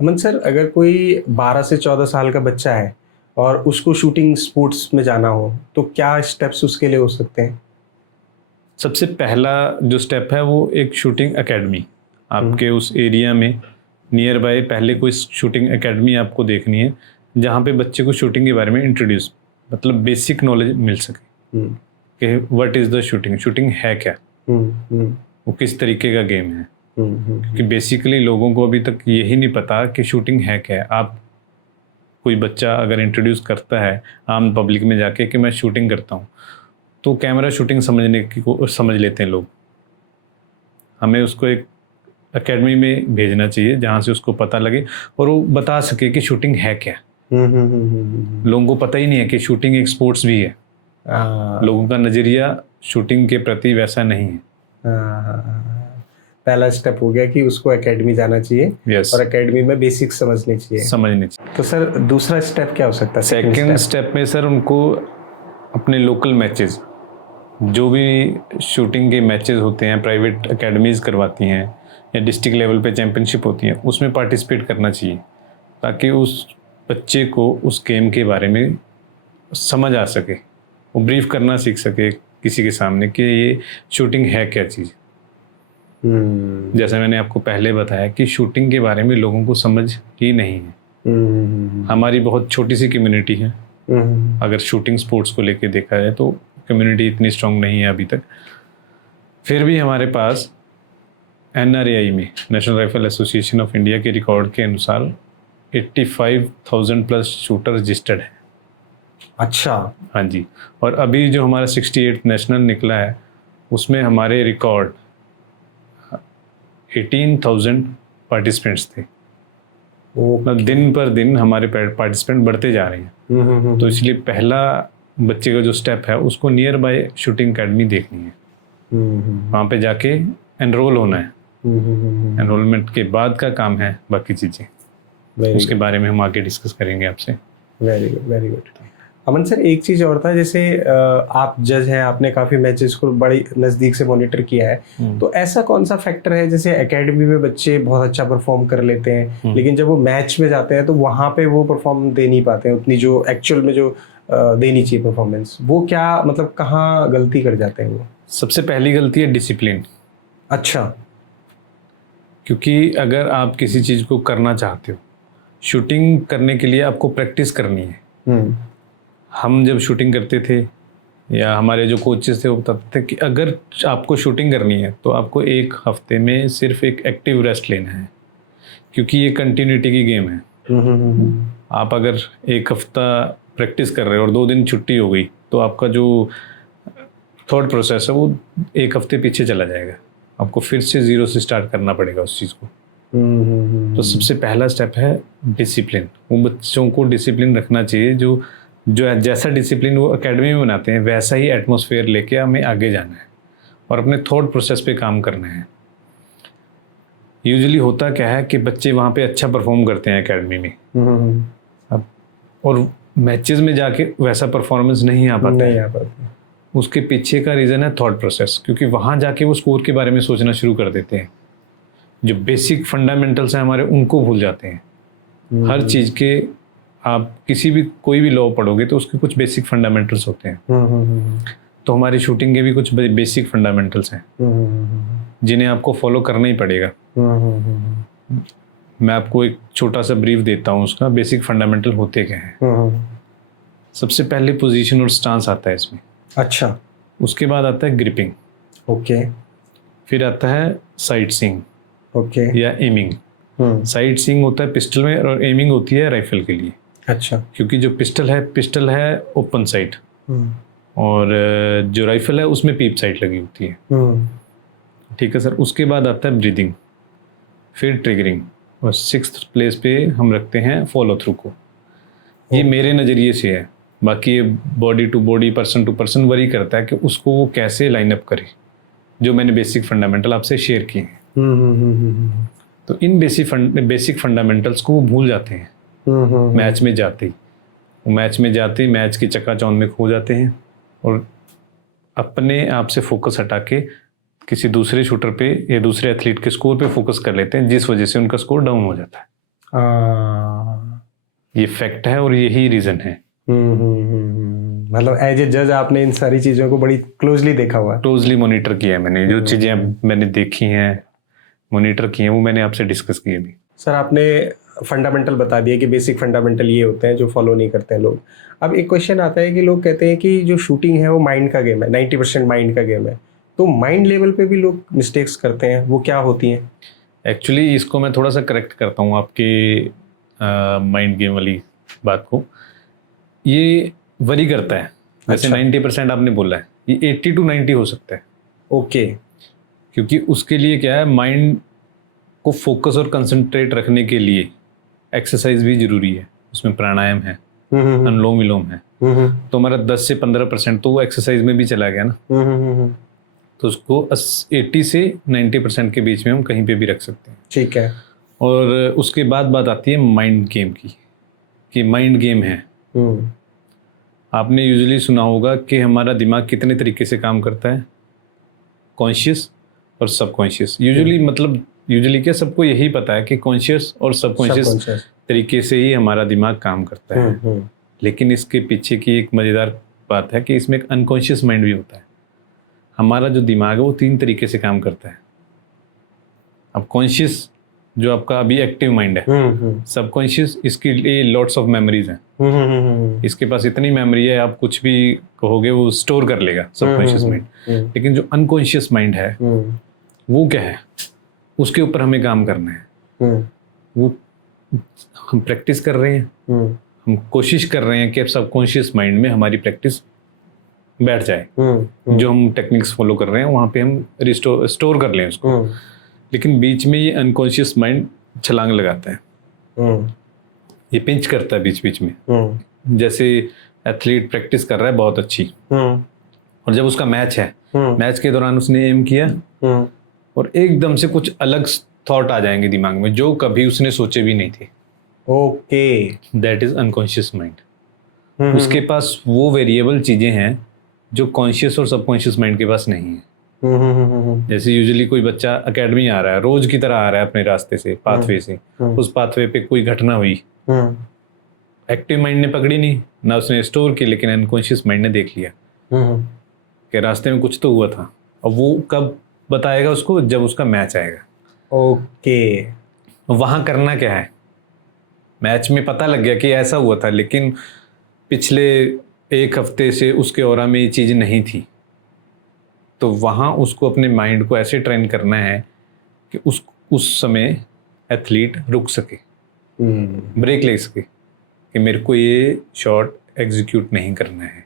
अमन sir, अगर कोई 12 से 14 साल का बच्चा है और उसको शूटिंग स्पोर्ट्स में जाना हो, तो क्या स्टेप्स उसके लिए हो सकते हैं? सबसे पहला जो स्टेप है वो एक शूटिंग एकेडमी आपके उस एरिया में नियर बाय पहले कोई शूटिंग एकेडमी आपको देखनी है जहाँ पे बच्चे को शूटिंग के बारे में इंट्रोड्यूस मतलब बेसिक नॉलेज मिल सके हम्म, कि what is the shooting, shooting है क्या, हम्म, हम्म, वो किस तरीके का गेम है। हम्म, क्योंकि बेसिकली लोगों को अभी तक यही नहीं पता कि शूटिंग है क्या है। आप कोई बच्चा अगर इंट्रोड्यूस करता है आम पब्लिक में जाके कि मैं शूटिंग करता हूँ, तो कैमरा शूटिंग समझने की को समझ लेते हैं लोग। हमें उसको एक एकेडमी में भेजना चाहिए जहाँ से उसको पता लगे और वो बता सके कि शूटिंग है क्या। हम्म, हम्म, हम्म, हम्म, लोगों को पता ही नहीं है कि शूटिंग एक स्पोर्ट्स भी है। हाँ, लोगों का नज़रिया शूटिंग के प्रति वैसा नहीं है। हाँ, हाँ, हाँ। पहला स्टेप हो गया कि उसको एकेडमी जाना चाहिए यस, और एकेडमी में बेसिक समझनी चाहिए। समझनी चाहिए। तो सर, दूसरा स्टेप क्या हो सकता है? सेकंड स्टेप में सर उनको अपने लोकल मैचेस, जो भी शूटिंग के मैचेस होते हैं, प्राइवेट एकेडमीज़ करवाती हैं या डिस्ट्रिक्ट लेवल पे चैम्पियनशिप होती है, उसमें पार्टिसिपेट करना चाहिए ताकि उस बच्चे को उस गेम के बारे में समझ आ सके, वो ब्रीफ करना सीख सके किसी के सामने कि ये शूटिंग है क्या चीज़। हम्म, जैसे मैंने आपको पहले बताया कि शूटिंग के बारे में लोगों को समझ ही नहीं है। हम्म, हमारी बहुत छोटी सी कम्युनिटी है। हम्म, अगर शूटिंग स्पोर्ट्स को लेके देखा जाए तो कम्युनिटी इतनी स्ट्रांग नहीं है अभी तक। फिर भी हमारे पास NRAI में, national rifle association of India के रिकॉर्ड के अनुसार 85,000 प्लस शूटर रजिस्टर्ड है। अच्छा। हाँ जी। और अभी जो हमारा 68 नेशनल निकला है उसमें हमारे रिकॉर्ड 18,000 पार्टिसिपेंट्स थे। मतलब दिन पर दिन हमारे पार्टिसिपेंट बढ़ते जा रहे हैं। तो इसलिए पहला बच्चे का जो स्टेप है उसको नियर बाय शूटिंग एकेडमी देखनी है, वहाँ पे जाके एनरोल होना है। एनरोलमेंट के बाद का काम है बाकी चीज़ें, उसके बारे में हम आगे डिस्कस करेंगे आपसे। Very good, very good. Aman sir, एक चीज़ और था, जैसे आप जज हैं, आपने काफ़ी मैचेस को बड़ी नज़दीक से मॉनिटर किया है, तो ऐसा कौन सा फैक्टर है, जैसे एकेडमी में बच्चे बहुत अच्छा परफॉर्म कर लेते हैं लेकिन जब वो मैच में जाते हैं तो वहाँ पे वो परफॉर्म दे नहीं पाते हैं उतनी जो एक्चुअल में जो देनी चाहिए परफॉर्मेंस, वो क्या मतलब कहाँ गलती कर जाते हैं वो? सबसे पहली गलती है डिसिप्लिन। अच्छा। क्योंकि अगर आप किसी चीज़ को करना चाहते हो, शूटिंग करने के लिए आपको प्रैक्टिस करनी है। हम जब शूटिंग करते थे या हमारे जो कोचेस थे वो बताते थे कि अगर आपको शूटिंग करनी है तो आपको एक हफ्ते में सिर्फ एक एक्टिव रेस्ट लेना है, क्योंकि ये कंटिन्यूटी की गेम है। आप अगर एक हफ्ता प्रैक्टिस कर रहे हो और 2 दिन छुट्टी हो गई तो आपका जो थॉट प्रोसेस है वो एक हफ्ते पीछे चला जाएगा। आपको फिर से ज़ीरो से स्टार्ट करना पड़ेगा उस चीज़ को। तो सबसे पहला स्टेप है डिसिप्लिन। वो बच्चों को डिसिप्लिन रखना चाहिए, जो जो जैसा डिसिप्लिन वो एकेडमी में बनाते हैं वैसा ही एटमॉस्फेयर लेके हमें आगे जाना है और अपने थॉट प्रोसेस पे काम करना है। यूजुअली होता क्या है कि बच्चे वहाँ पे अच्छा परफॉर्म करते हैं एकेडमी में, अब और मैचेस में जाके वैसा परफॉर्मेंस नहीं आ पाता है। उसके पीछे का रीज़न है थॉट प्रोसेस, क्योंकि वहाँ जाके वो स्कोर के बारे में सोचना शुरू कर देते हैं। जो बेसिक फंडामेंटल्स हैं हमारे उनको भूल जाते हैं। हर चीज़ के आप किसी भी कोई भी लॉ पढ़ोगे तो उसके कुछ बेसिक फंडामेंटल्स होते हैं। तो हमारी शूटिंग के भी कुछ बेसिक फंडामेंटल्स हैं जिन्हें आपको फॉलो करना ही पड़ेगा। मैं आपको एक छोटा सा ब्रीफ देता हूँ उसका बेसिक फंडामेंटल होते क्या हैं। सबसे पहले पोजीशन और स्टांस आता है इसमें। अच्छा। उसके बाद आता है ग्रिपिंग। ओके। फिर आता है साइट सीइंग ओके। या एमिंग। साइट सीइंग होता है पिस्टल में और एमिंग होती है राइफल के लिए। अच्छा। क्योंकि जो पिस्टल है ओपन साइट और जो राइफल है उसमें पीप साइट लगी होती है। ठीक है सर। उसके बाद आता है ब्रीदिंग, फिर ट्रिगरिंग और 6th प्लेस पे हम रखते हैं फॉलो थ्रू को। ये मेरे नज़रिए से है, बाकी ये body to body person to person worry करता है कि उसको वो कैसे लाइनअप करे, जो मैंने बेसिक फंडामेंटल आपसे शेयर किए हैं। तो इन बेसिक फंडामेंटल्स को वो भूल जाते हैं मैच में जाते ही। वो मैच की चकाचौंध में खो जाते हैं और अपने आप से फोकस हटा के किसी दूसरे शूटर पे या दूसरे एथलीट के स्कोर पे फोकस कर लेते हैं, जिस वजह से उनका स्कोर डाउन हो जाता है। ये फैक्ट है और यही रीजन है। मतलब एज ए जज आपने इन सारी चीजों को बड़ी क्लोजली देखा हुआ है। क्लोजली मॉनिटर किया है मैंने, जो चीजें मैंने देखी हैं, मॉनिटर की हैं, वो मैंने आपसे डिस्कस की अभी। सर आपने फंडामेंटल बता दिया कि बेसिक फंडामेंटल ये होते हैं जो फॉलो नहीं करते हैं लोग। अब एक क्वेश्चन आता है कि लोग कहते हैं कि जो शूटिंग है वो माइंड का गेम है, 90% माइंड का गेम है, तो माइंड लेवल पे भी लोग मिस्टेक्स करते हैं, वो क्या होती हैं? एक्चुअली इसको मैं थोड़ा सा करेक्ट करता हूँ आपके माइंड गेम वाली बात को। ये वरी करता है, जैसे 90% आपने बोला है, ये 80 to 90 हो सकता है। ओके। क्योंकि उसके लिए क्या है, माइंड को फोकस और कंसंट्रेट रखने के लिए एक्सरसाइज भी जरूरी है, उसमें प्राणायाम है, अनुलोम विलोम है, तो हमारा 10 से 15% तो वो एक्सरसाइज में भी चला गया ना। तो उसको 80 से 90% के बीच में हम कहीं पे भी रख सकते हैं। ठीक है। और उसके बाद बात आती है माइंड गेम की, कि माइंड गेम है। आपने यूजुअली सुना होगा कि हमारा दिमाग कितने तरीके से काम करता है, कॉन्शियस और सबकॉन्शियस। यूजुअली क्या सबको यही पता है कि कॉन्शियस और सबकॉन्शियस तरीके से ही हमारा दिमाग काम करता है। लेकिन इसके पीछे की एक मज़ेदार बात है कि इसमें एक अनकॉन्शियस माइंड भी होता है। हमारा जो दिमाग है वो 3 तरीके से काम करता है। अब कॉन्शियस जो आपका अभी एक्टिव माइंड है, सबकॉन्शियस इसके लिए लॉट्स ऑफ मेमोरीज हैं। इसके पास इतनी मेमोरी है, आप कुछ भी कहोगे वो स्टोर कर लेगा सबकॉन्शियस माइंड। लेकिन जो अनकॉन्शियस माइंड है वो क्या है, उसके ऊपर हमें काम करना है। वो हम प्रैक्टिस कर रहे हैं, हम कोशिश कर रहे हैं कि अब सबकॉन्शियस माइंड में हमारी प्रैक्टिस बैठ जाए। जो हम टेक्निक्स फॉलो कर रहे हैं वहाँ पे हम स्टोर कर लें उसको। लेकिन बीच में ये अनकॉन्शियस माइंड छलांग लगाता है, ये पिंच करता है बीच बीच में। जैसे एथलीट प्रैक्टिस कर रहा है बहुत अच्छी, और जब उसका मैच है, मैच के दौरान उसने एम किया और एकदम से कुछ अलग थॉट आ जाएंगे दिमाग में जो कभी उसने सोचे भी नहीं थे। Okay, that is unconscious mind. उसके पास वो वेरिएबल चीजें हैं जो कॉन्शियस और सबकॉन्शियस माइंड के पास नहीं है। जैसे यूजुअली कोई बच्चा एकेडमी आ रहा है, रोज की तरह आ रहा है अपने रास्ते से, पाथवे से, उस पाथवे पे कोई घटना हुई, एक्टिव माइंड ने पकड़ी नहीं ना, उसने स्टोर की, लेकिन अनकॉन्शियस माइंड ने देख लिया कि रास्ते में कुछ तो हुआ था। अब वो कब बताएगा उसको, जब उसका मैच आएगा। ओके। वहां करना क्या है, मैच में पता लग गया कि ऐसा हुआ था, लेकिन पिछले 1 हफ्ते से उसके ऑरा में ये चीज नहीं थी। तो वहाँ उसको अपने माइंड को ऐसे ट्रेन करना है कि उस समय एथलीट रुक सके, ब्रेक ले सके कि मेरे को ये शॉट एग्जीक्यूट नहीं करना है।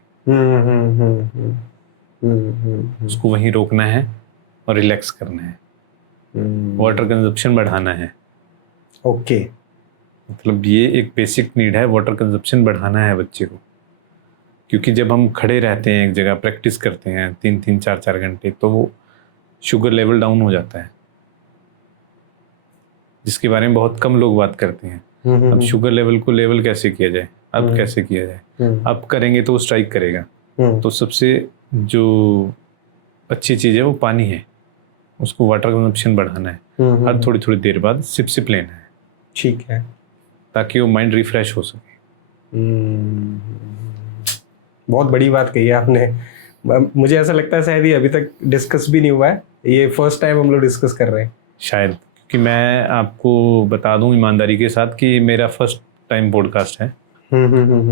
उसको वहीं रोकना है और रिलैक्स करना है, वाटर कंजप्शन बढ़ाना है। ओके। मतलब ये एक बेसिक नीड है, वाटर कंजप्शन बढ़ाना है बच्चे को। क्योंकि जब हम खड़े रहते हैं एक जगह, प्रैक्टिस करते हैं 3-3, 4-4 घंटे, तो वो शुगर लेवल डाउन हो जाता है, जिसके बारे में बहुत कम लोग बात करते हैं। अब शुगर लेवल को लेवल कैसे किया जाए, अब कैसे किया जाए, अब करेंगे तो वो स्ट्राइक करेगा। तो सबसे जो अच्छी चीज़ है वो पानी है, उसको वाटर कंजप्शन बढ़ाना है, हर थोड़ी थोड़ी देर बाद सिप सिप लेना है। ठीक है, ताकि वो माइंड रिफ्रेश हो सके। बहुत बड़ी बात कही है आपने। मुझे ऐसा लगता है शायद ये अभी तक डिस्कस भी नहीं हुआ है, ये फर्स्ट टाइम हम लोग डिस्कस कर रहे हैं शायद। क्योंकि मैं आपको बता दूं ईमानदारी के साथ कि मेरा फर्स्ट टाइम पॉडकास्ट है।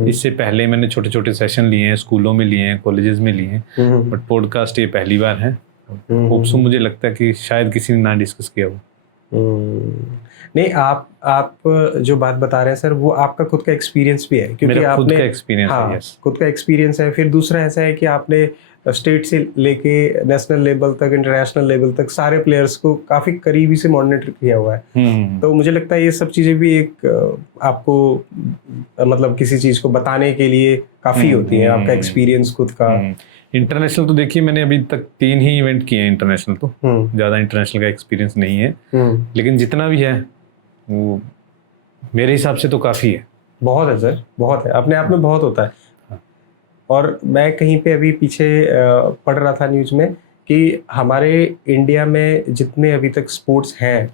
इससे पहले मैंने छोटे छोटे सेशन लिए हैं, स्कूलों में लिए हैं, कॉलेजेस में लिए हैं, बट पॉडकास्ट ये पहली बार है। होप्सो मुझे लगता है कि शायद किसी ने ना डिस्कस किया हो। नहीं, आप जो बात बता रहे हैं सर, वो आपका खुद का एक्सपीरियंस भी है, क्योंकि मेरा खुद आपने का एक्सपीरियंस है। यस, खुद का एक्सपीरियंस है। फिर दूसरा ऐसा है कि आपने स्टेट से लेके नेशनल लेवल तक, इंटरनेशनल लेवल तक सारे प्लेयर्स को काफी करीबी से मॉनिटर किया हुआ है। तो मुझे लगता है ये सब चीजें भी एक आपको मतलब किसी चीज को बताने के लिए काफी होती है, आपका एक्सपीरियंस खुद का। इंटरनेशनल तो देखिए मैंने अभी तक 3 ही इवेंट किए हैं इंटरनेशनल, तो ज़्यादा इंटरनेशनल का एक्सपीरियंस नहीं है। लेकिन जितना भी है वो मेरे हिसाब से तो काफ़ी है। बहुत है सर, बहुत है, अपने आप में बहुत होता है। और मैं कहीं पे अभी पीछे पढ़ रहा था न्यूज़ में कि हमारे इंडिया में जितने अभी तक स्पोर्ट्स हैं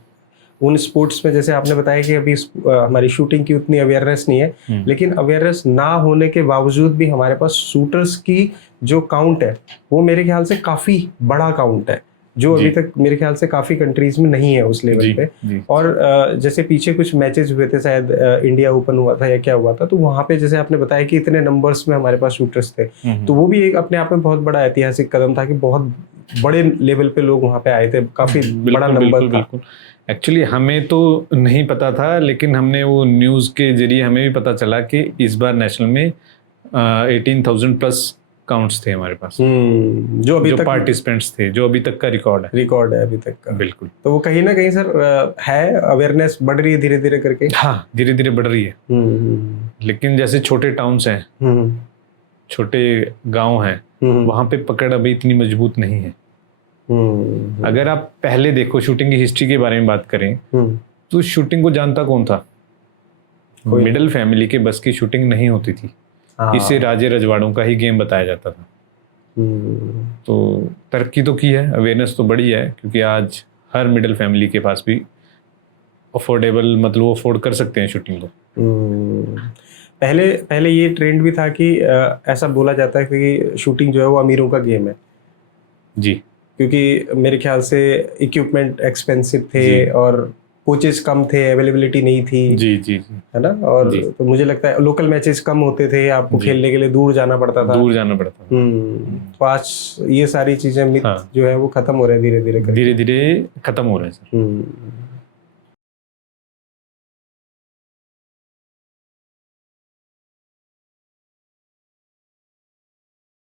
उन स्पोर्ट्स में जैसे आपने बताया कि अभी हमारी शूटिंग की उतनी अवेयरनेस नहीं है, लेकिन अवेयरनेस ना होने के बावजूद भी हमारे पास शूटर्स की जो काउंट है वो मेरे ख्याल से काफ़ी बड़ा काउंट है, जो अभी तक मेरे ख्याल से काफ़ी कंट्रीज में नहीं है उस लेवल पे। और जैसे पीछे कुछ मैचेस हुए थे, शायद इंडिया ओपन हुआ था या क्या हुआ था, तो वहाँ पे जैसे आपने बताया कि इतने नंबर्स में हमारे पास शूटर्स थे, तो वो भी एक अपने आप में बहुत बड़ा ऐतिहासिक कदम था कि बहुत बड़े लेवल पे लोग वहाँ पे आए थे, काफ़ी बड़ा नंबर था। एक्चुअली हमें तो नहीं पता था, लेकिन हमने वो न्यूज़ के जरिए हमें भी पता चला कि इस बार नेशनल में 18,000 प्लस काउंट्स थे हमारे पास, जो अभी तक पार्टिसिपेंट्स थे, जो अभी तक का रिकॉर्ड है अभी तक का। बिल्कुल। तो वो कहीं ना कहीं सर है, अवेयरनेस बढ़ रही है धीरे धीरे करके। हाँ, धीरे धीरे बढ़ रही है। लेकिन जैसे छोटे टाउन्स हैं, छोटे गांव हैं, वहां पे पकड़ अभी इतनी मजबूत नहीं है। अगर आप पहले देखो, शूटिंग की हिस्ट्री के बारे में बात करें, तो शूटिंग को जानता कौन था? मिडिल फैमिली के बस की शूटिंग नहीं होती थी। इसे राजे रजवाड़ों का ही गेम बताया जाता था। तो तरक्की तो की है, अवेयरनेस तो बढ़ी है, क्योंकि आज हर मिडिल फैमिली के पास भी अफोर्डेबल, मतलब वो अफोर्ड कर सकते हैं शूटिंग को। पहले ये ट्रेंड भी था कि ऐसा बोला जाता है कि शूटिंग जो है वो अमीरों का गेम है जी, क्योंकि मेरे ख्याल से इक्विपमेंट एक्सपेंसिव थे और कोचेस कम थे, अवेलेबिलिटी नहीं थी। जी जी जी, है ना। और तो मुझे लगता है लोकल मैचेस कम होते थे, आपको खेलने के लिए दूर जाना पड़ता था। तो आज ये सारी चीजें मिथ जो है वो खत्म हो रहे हैं, धीरे धीरे खत्म हो रहे हैं सर।